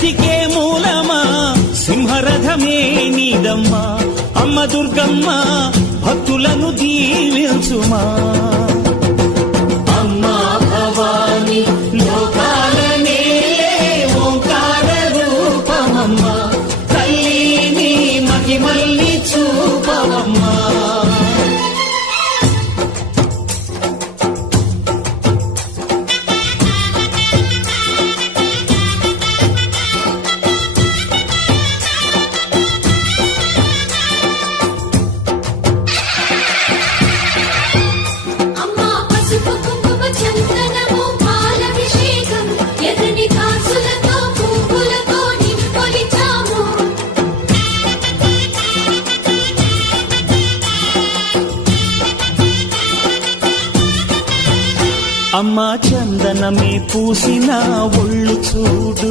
జగతికే మూలమా? సింహరథమే నీదమ్మా. అమ్మ దుర్గమ్మ భక్తులను దీవించుమా. అమ్మా భవాని లోకాల ఓంకార రూపమమ్మా. తల్లిని మహిమల్ని చూపవమ్మా. అమ్మా చందనమే పూసిన ఒళ్ళు చూడు.